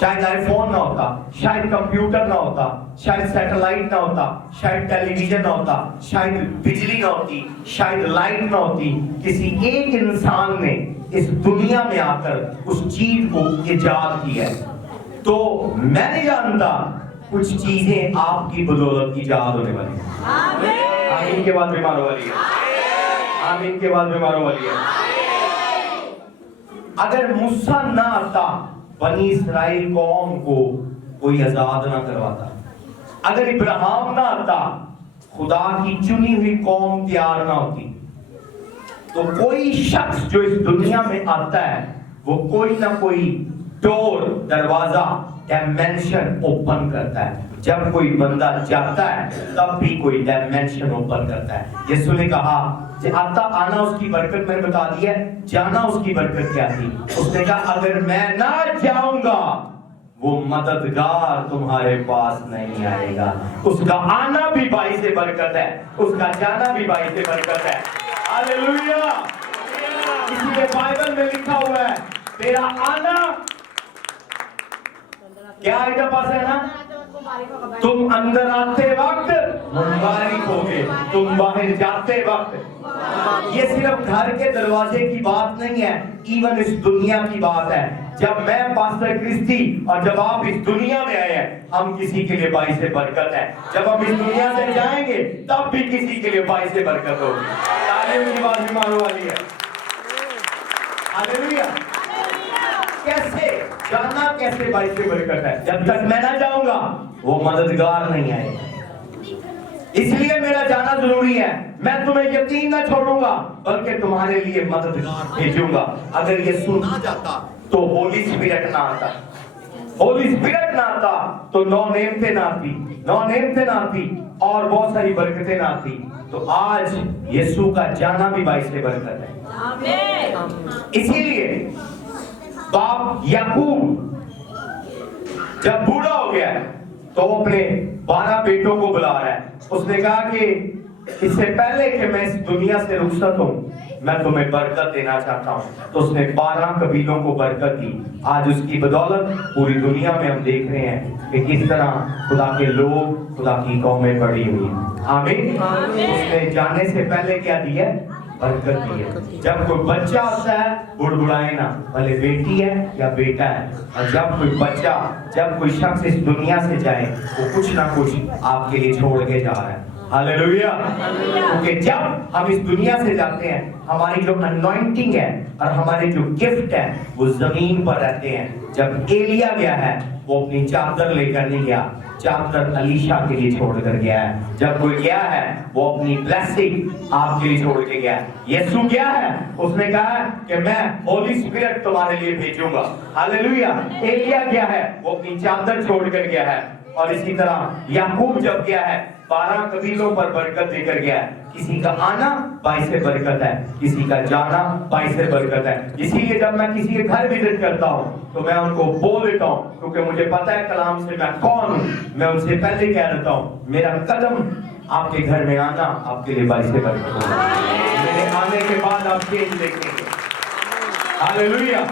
शायद आईफोन ना होता, शायद कंप्यूटर ना होता, शायद सैटेलाइट ना होता, शायद टेलीविजन ना होता, शायद बिजली ना होती, शायद लाइट ना होती। किसी एक इंसान ने इस दुनिया में आकर उस चीज को इजाद किया है। तो मैं नहीं जानता, कुछ चीजें आपकी बदौलत इजाद होने वाली है। आमीन के बाद बीमारों वाली है। आमीन के बाद बीमारों वाली है। अगर मूसा ना आता बनी इस्राइल कौम को کوئی آزاد نہ کرواتا. اگر ابراہیم نہ آتا, خدا کی چنی ہوئی قوم تیار نہ ہوتی. تو کوئی شخص جو اس دنیا میں آتا ہے وہ کوئی نہ کوئی ڈور, دروازہ, ڈائمینشن اوپن کرتا ہے. جب کوئی بندہ جاتا ہے تب بھی کوئی ڈائمینشن اوپن کرتا ہے. یسوع نے کہا کہ آنا اس کی برکت میں نے بتا دی ہے, جانا اس کی برکت کیا تھی. اس نے کہا اگر میں نہ جاؤں گا وہ مددگار تمہارے پاس نہیں آئے گا. اس کا آنا بھی باعث برکت ہے, اس کا جانا بھی باعث برکت ہے. ہاللیلویا. اسی لیے بائبل میں لکھا ہوا ہے تیرا آنا کیا ہے پاس ہے نا, تم اندر آتے وقت مبارک ہوگے, تم باہر جاتے وقت. یہ صرف گھر کے دروازے کی بات نہیں ہے, ایون اس دنیا کی بات ہے. جب میں پاسٹر کرسٹی اور جب آپ اس دنیا میں آئے ہیں ہم کسی کے لیے باعث برکت ہے. جب ہم اس دنیا سے جائیں گے تب بھی کسی کے لیے باعث برکت ہوگی. تعلیم کی بات بھی مانو والی ہے. ہاللیلویا. کیسے جانا, کیسے باعث برکت ہے. جب تک میں نہ جاؤں گا وہ مددگار نہیں آئے گا. اس لیے میرا جانا ضروری ہے. میں تمہیں یتیم نہ چھوڑوں گا بلکہ تمہارے لیے مددگار بھیجوں گا. اگر یہ سنا جاتا تو ہولی اسپرٹ نہ آتا, ہولی اسپرٹ نہ آتا تو نو نعمتیں نہ آتی, نو نعمتیں نہ آتی اور بہت ساری برکتیں نہ آتی. تو آج یسوع کا جانا بھی باعث برکت ہے. اسی لیے باپ یعقوب جب بوڑھا ہو گیا ہے تو وہ اپنے 12 بیٹوں کو بلا رہا ہے. اس نے کہا کہ اس سے پہلے کہ میں اس دنیا سے رخصت ہوں میں تمہیں برکت دینا چاہتا ہوں. تو اس نے 12 قبیلوں کو برکت دی. آج اس کی بدولت پوری دنیا میں ہم دیکھ رہے ہیں کہ کس طرح خدا کے لوگ, خدا کی قومیں بڑھی ہوئی ہیں. آمین. اس نے جانے سے پہلے کیا دیا ہے, برکت دی ہے. جب کوئی بچہ آتا ہے بڑبڑائے نہ, بھلے بیٹی ہے یا بیٹا ہے. اور جب کوئی بچہ, جب کوئی شخص اس دنیا سے جائے وہ کچھ نہ کچھ آپ کے لیے چھوڑ کے جا رہا ہے. ہاللیلویا. کیونکہ جب ہم اس دنیا سے جاتے ہیں ہماری جو انوائنٹنگ ہے اور ہمارے جو گفٹ ہے وہ زمین پر رہتے ہیں. جب ایلیا گیا ہے وہ اپنی چادر لے کر نہیں گیا, چادر علیشا کے لیے چھوڑ کر گیا ہے. جب کوئی گیا ہے وہ اپنی بلیسنگ آپ کے لیے چھوڑ کے گیا ہے. یسوع گیا ہے, اس نے کہا کہ میں ہولی اسپرٹ تمہارے لیے بھیجوں گا. ہاللیلویا. ایلیا گیا ہے وہ اپنی چادر چھوڑ کر گیا ہے. اور اسی طرح یعقوب جب گیا ہے 12 قبیلوں پر برکت دے کر گیا ہے. کسی کا آنا باعث برکت ہے, کسی کا جانا باعث برکت ہے. اسی لیے جب میں کسی کے گھر وزٹ کرتا ہوں تو میں ان کو بول دیتا ہوں, کیونکہ مجھے پتا ہے کلام سے میں کون ہوں. میں ان سے پہلے کہہ دیتا ہوں میرا قدم آپ کے گھر میں آنا آپ کے لیے باعث برکت ہوگا. میرے آنے کے بعد آپ چینج دیکھیں گے. ہاللیلویا.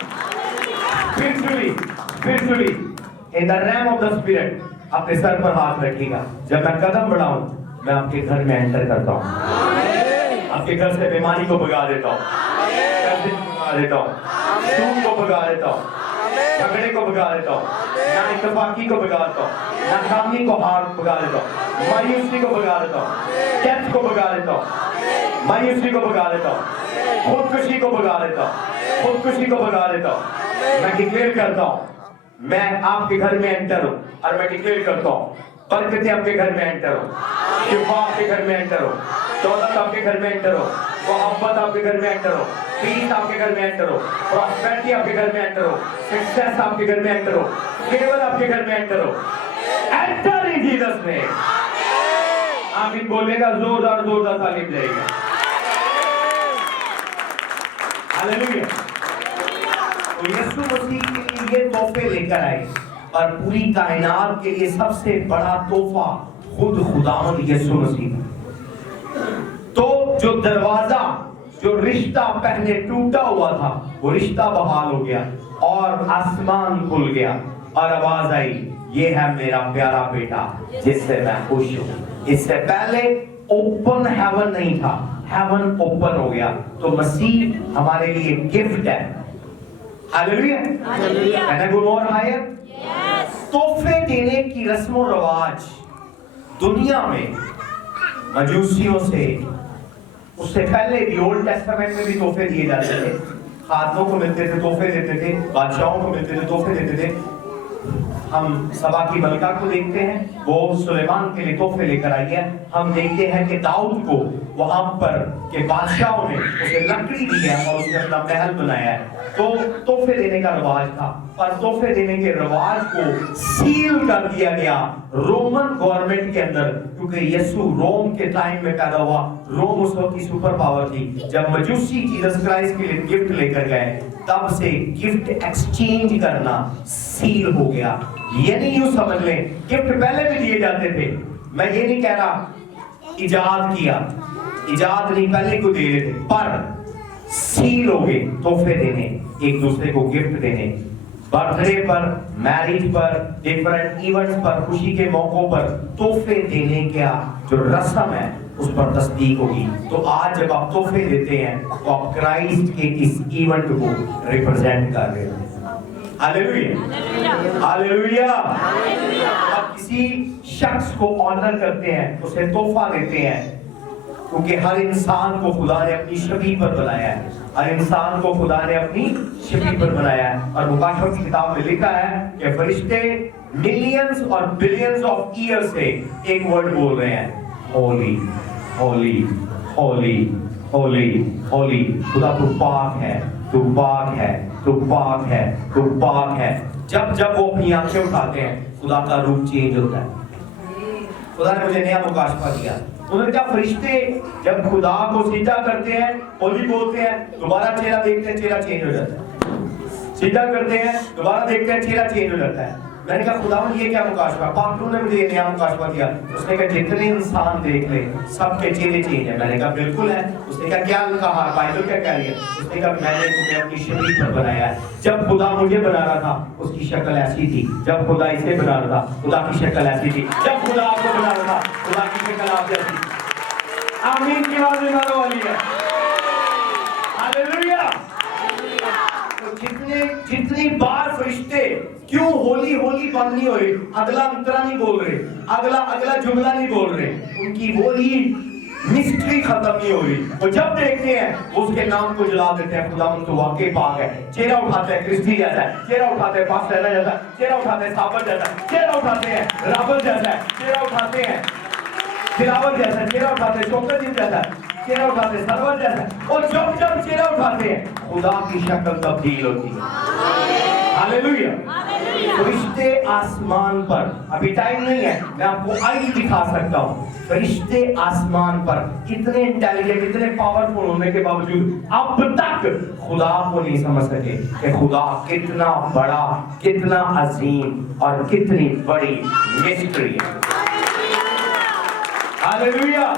spiritually in the realm of the spirit اپنے سر پر ہاتھ رکھیے گا. جب میں قدم بڑھاؤں میں آپ کے گھر میں انٹر کرتا ہوں, آپ کے گھر سے بیماری کو بھگا دیتا ہوں, قرض کو بھگا دیتا ہوں, سود کو بھگا دیتا ہوں, جھگڑے کو بھگا دیتا ہوں, نااتفاقی کو بھگا دیتا ہوں, ناکامی کو ہار بھگا دیتا ہوں, مایوسی کو بھگا دیتا ہوں, ڈیتھ کو بھگا دیتا ہوں, مایوسی کو بھگا دیتا ہوں, خودکشی کو بھگا دیتا ہوں, خودکشی کو بھگا دیتا ہوں. میں ڈکلیئر کرتا ہوں میں آپ کے گھر میں انٹر ہوں اور میں ڈکلیئر کرتا ہوں برکتیں آپ کے گھر میں انٹر ہو, شفا آپ کے گھر میں انٹر ہو, دولت آپ کے گھر میں انٹر ہو, محبت آپ کے گھر میں انٹر ہو, پیس آپ کے گھر میں انٹر ہو, پراسپیرٹی آپ کے گھر میں انٹر ہو, سکسیس آپ کے گھر میں انٹر ہو, فیور آپ کے گھر میں انٹر ہو. Enter in Jesus name. آمین بولے گا زوردار تعلیم دے گا. ہاللیلویا. تو یسوع مسیح کے لیے یہ تحفے لے کر آئے اور پوری کائنات کے لیے سب سے بڑا تحفہ خود خداوند یسوع مسیح. تو جو دروازہ, جو رشتہ پہلے ٹوٹا ہوا تھا وہ رشتہ بحال ہو گیا اور آسمان کھل گیا اور آواز آئی یہ ہے میرا پیارا بیٹا جس سے میں خوش ہوں. اس سے پہلے اوپن ہیون نہیں تھا, ہیون اوپن ہو گیا. تو مسیح ہمارے لیے گفٹ ہے. ہاللیلویا. Can I go more higher? تحفے دینے کی رسم و رواج دنیا میں مجوسیوں سے, اس سے پہلے بھی اولڈ ٹیسٹامنٹ میں بھی تحفے دیے جاتے تھے. خادموں کو ملتے تھے, تحفے دیتے تھے, بادشاہوں کو ملتے تھے, تحفے دیتے تھے. हम सबा की मलका को देखते हैं, वो सुलेमान के लिए तोहफे लेकर आई है। हम देखते हैं कि दाऊद को वहां पर के बादशाहों ने उसे लकड़ी दी है और उसने अपना महल बनाया है। तो तोहफे देने का रिवाज था, पर तोहफे देने के रिवाज को सील कर दिया गया रोमन गवर्नमेंट के अंदर, क्योंकि यीशु रोम के टाइम में पैदा हुआ। रोम उस वक्त की सुपर पावर थी। जब मजूसी जीसस क्राइस्ट के लिए गिफ्ट लेकर गए, तब से गिफ्ट एक्सचेंज करना सील हो गया। ये नहीं यूं समझ लें गिफ्ट पहले भी दिए जाते थे, मैं ये नहीं कह रहा इजाद किया, इजाद नहीं पहले को दे रहे थे, पर सील हो गए तोहफे देने, एक दूसरे को गिफ्ट देने, बर्थडे पर, मैरिज पर, डिफरेंट इवेंट्स पर, खुशी के मौकों पर तोहफे देने का जो रस्म है उस पर तस्दीक होगी। तो आज जब आप तोहफे देते हैं तो आप क्राइस्ट के इस इवेंट को रिप्रेजेंट कर रहे हैं। Hallelujah, hallelujah. आप किसी शख्स को ऑनर करते हैं, उसे तोहफा देते हैं, क्योंकि हर इंसान को खुदा ने अपनी शबीह पर बनाया है, हर इंसान को खुदा ने अपनी शबीह पर बनाया है। और मुकाशफा की किताब में लिखा है कि फरिश्ते मिलियंस और बिलियंस ऑफ ईयर से एक वर्ड बोल रहे हैं, होली होली होली होली होली। खुदा तू पाक है, तू पाक है, तू पाक है, तू पाक है। जब जब वो अपनी आंखें उठाते हैं खुदा का रूप चेंज होता है। खुदा ने मुझे नया मुकाशफा दिया। उन्होंने कहा फरिश्ते जब खुदा को सीधा करते हैं, होली बोलते हैं, दोबारा चेहरा देखते हैं, चेहरा चेंज हो जाता है। सीधा करते हैं, दोबारा देखते हैं, चेहरा चेंज हो जाता है। मैंने कहा खुदा ये क्या मुकाशफा? पाकरू ने मुझे नया मुकाशफा दिया। उसने कहा जितने इंसान देख ले सबके चेहरे चेंज है। मैंने कहा बिल्कुल है। उसने कहा क्या कहा, बाइबल क्या कह रही है? उसने कहा मैंने तुम्हें अपनी शरीर पर बनाया है। जब खुदा मुझे बना रहा था उसकी शक्ल ऐसी थी, जब खुदा इसे बना रहा था खुदा की शक्ल ऐसी थी, जब खुदा आपको बना रहा था खुदा की शक्ल आप जैसी थी। आमीन की आवाज निकालो वाली है। हालेलुया। तो जितनी बार फरिश्ते क्यों होली होली बंद नहीं हो रही, अगला अंतरा नहीं बोल रहे, अगला जुमला नहीं बोल रहे, उनकी वही मिस्ट्री खत्म नहीं हो रही। वो जब देखते हैं वो उसके नाम को जला देते हैं। खुदा तो वाकई पाक है। चेहरा उठाते हैं क्रिस्टी जैसा है, चेहरा उठाते हैं पाक जैसा, चेहरा उठाते हैं साबर जैसा, चेहरा उठाते हैं राबत जैसा, चेहरा उठाते हैं तिलावत जैसा, चेहरा उठाते हैं शौकत जी जैसा, चेहरा उठाते हैं सरवर जैसा। और जब जब चेहरा उठाते हैं खुदा की शक्ल तब्दील होती है। हालेलुया। फरिश्ते आसमान पर, अभी टाइम नहीं है, मैं आपको आगे दिखा सकता हूँ। फरिश्ते आसमान पर इतने इंटेलिजेंट, इतने पावरफुल होने के बावजूद अब तक खुदा को नहीं समझ सके कि खुदा कितना बड़ा, कितना अजीम और कितनी बड़ी मिस्ट्री है। हालेलुया।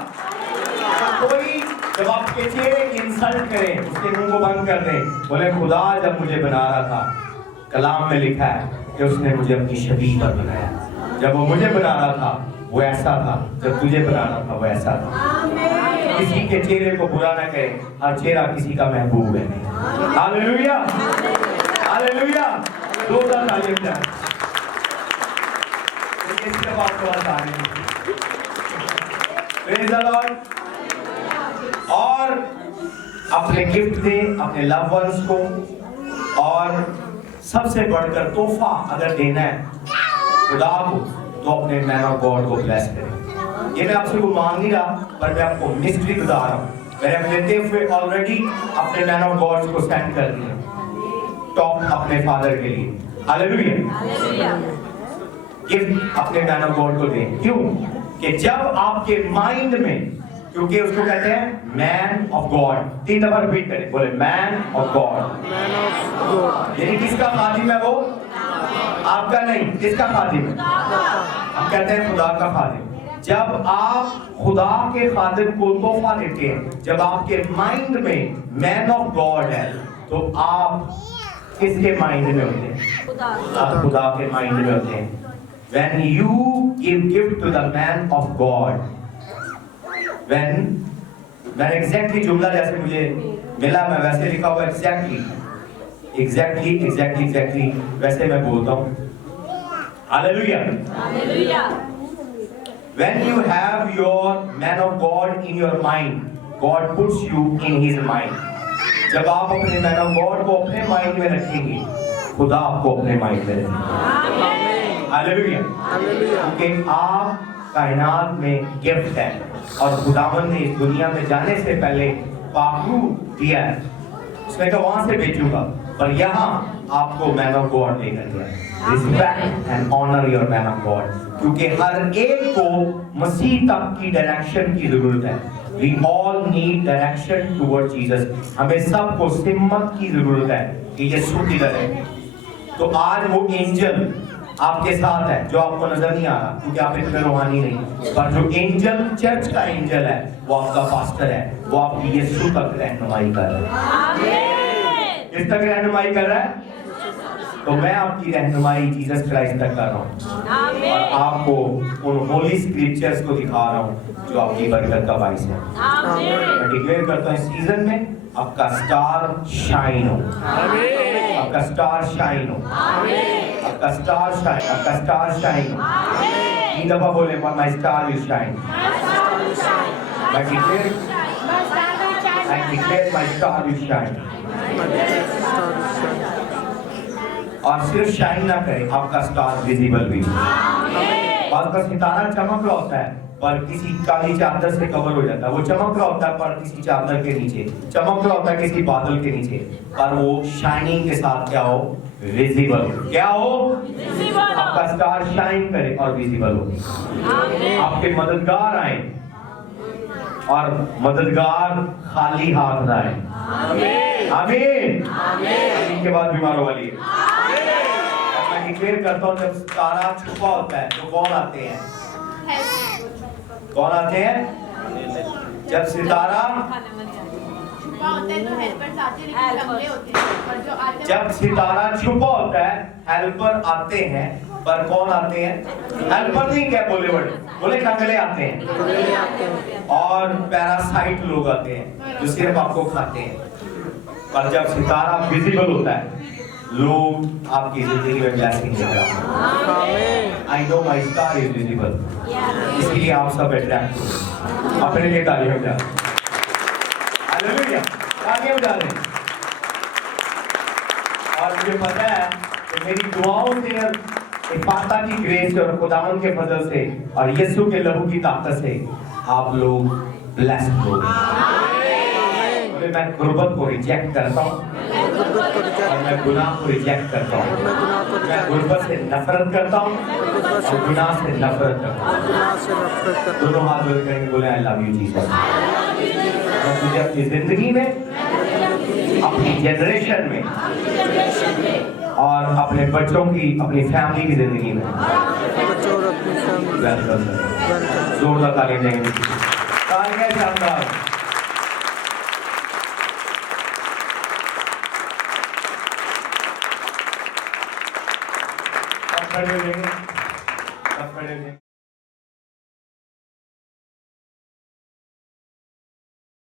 कोई जब आपके चेहरे की इंसल्ट करे उसके मुंह को बंद कर दे, बोले खुदा जब मुझे बना रहा था कलाम में लिखा है कि उसने मुझे अपनी शबीह पर बनाया। जब वो मुझे बना रहा था वो ऐसा था, जब तुझे बना रहा था वो ऐसा था। किसी के चेहरे को बुरा ना कहे, हर चेहरा किसी का महबूब है। Hallelujah, hallelujah. दो तालियां बजाएं। इसके बाद तो बात आ रही है। Praise the Lord. और अपने गिफ्ट दे अपने लव वंस को, और सबसे बढ़कर तोहफा अगर देना है खुदा को तो अपने मैन ऑफ गॉड को ब्लेस करें। ये मैं आपसे वो मांग नहीं रहा, पर मैं आपको मिस्ट्री बता रहा हूँ। मैंने लेते हुए ऑलरेडी अपने मैन ऑफ गॉड को सेंड कर दिया टॉप अपने फादर के लिए। हालेलुया। गिफ्ट अपने मैन ऑफ गॉड को दें। क्यों? कि जब आपके माइंड में, क्योंकि उसको कहते हैं मैन ऑफ गॉड, 3 दफा रिपीट करें, बोले मैन ऑफ गॉड। यानी किसका खादिम है वो? आपका नहीं, किसका खादिम है? हम कहते हैं खुदा का खादिम। जब आप खुदा के खादिम को तोहफा देते हैं, जब आपके माइंड में मैन ऑफ गॉड है, तो आप किसके माइंड में होते हैं? आप खुदा के माइंड में होते हैं। When you give gift to the man of God, when exactly जुमला जैसे मुझे मिला, मैं वैसे लिखा हुआ exactly वैसे मैं बोलता हूँ। Hallelujah. When you have your man of God in your mind, God puts you in His mind. जब आप अपने man of God को अपने माइंड में रखेंगे, खुदा आपको अपने माइंड में रखेगा। हालेलुया। हालेलुया। क्योंकि आप कायनात में गिफ्ट है और खुदावन ने इस दुनिया में जाने से पहले पाकू दिया है। उसने कहा वहां से भेजूंगा, पर यहाँ आपको मैन ऑफ गॉड देकर गया। Respect and honour your man of God, क्योंकि हर एक को मसीह तक की डायरेक्शन की जरूरत है। We all need direction toward Jesus. हमें सबको सिमत की जरूरत है कि यीशु किधर है। तो आज वो एंजल आपके साथ है जो आपको नजर नहीं आ रहा, क्योंकि आप इतने रूहानी नहीं, पर जो एंजल चर्च का एंजल है वो आपका पास्टर है, वो आपकी यीशु तक रहनुमाई कर रहा है। किस तक रहनुमाई कर रहा है? तो मैं आपकी रहनुमाई जीसस क्राइस्ट तक कर रहा हूँ और आपको उन होली स्क्रिप्चर्स को दिखा रहा हूँ जो आपकी बरकत का बाइस है। मैं डिक्लेयर करता हूँ इस सीजन में आपका स्टार शाइन हो, आपका स्टार शाइन हो, आपका स्टार शाइन, आपका स्टार शाइन हो। 3 दफा बोले माय स्टार विल शाइन। मैं declare my star will shine. और सिर्फ शाइन ना करे, आपका स्टार विजिबल भी। बाद का सितारा चमक रहा होता है पर किसी काली चादर से कवर हो जाता है। वो चमक रहा होता है पर किसी चादर के नीचे, चमक रहा होता है किसी बादल के नीचे, पर वो शाइनिंग के साथ क्या हो? विजिबल। क्या हो? आपका स्टार शाइन करे और विजिबल हो। आपके मददगार आए और मददगार खाली हाथ ना आए। आमीन। आमीन के बाद बीमारों वाली है। मैं डिक्लेयर करता हूँ जब तारा छुपा होता है तो कौन आते हैं? कौन आते हैं? जब सितारा जब सितारा छुपा होता है हेल्पर आते हैं, पर कौन आते हैं? हेल्पर नहीं, क्या बोले बड़े बोले कंगले आते हैं और पैरासाइट लोग आते हैं जो सिर्फ आपको खाते हैं। पर जब सितारा विजिबल होता है लोग आपकी जिंदगी में ब्लेसिंग देते हैं। I know my star is visible, इसलिए आप सब अट्रैक्ट हो। अपने लिए तालियां बजा, हालेलुया, तालियां बजा दें। और मुझे पता है कि मेरी दुआओं से, पाता की ग्रेस और खुदावन के फजल से और यीशु के लहू की ताकत से आप लोग ब्लेस्ड हो। मैं गुर्बत को रिजेक्ट करता हूँ और मैं गुनाह को रिजेक्ट करता हूँ। मैं गुर्बत से नफरत करता हूँ और गुनाह से नफरत करता हूँ। दोनों हाथ जोड़ करेंगे, बोले आई लव यू जीसस। मैं तुझे अपनी जिंदगी में, अपनी जनरेशन में और अपने बच्चों की, अपनी फैमिली की जिंदगी में जोरदार तालियां देंगे। तालियां शानदार। खड़े हो जाएंगे, सब खड़े हो जाएंगे।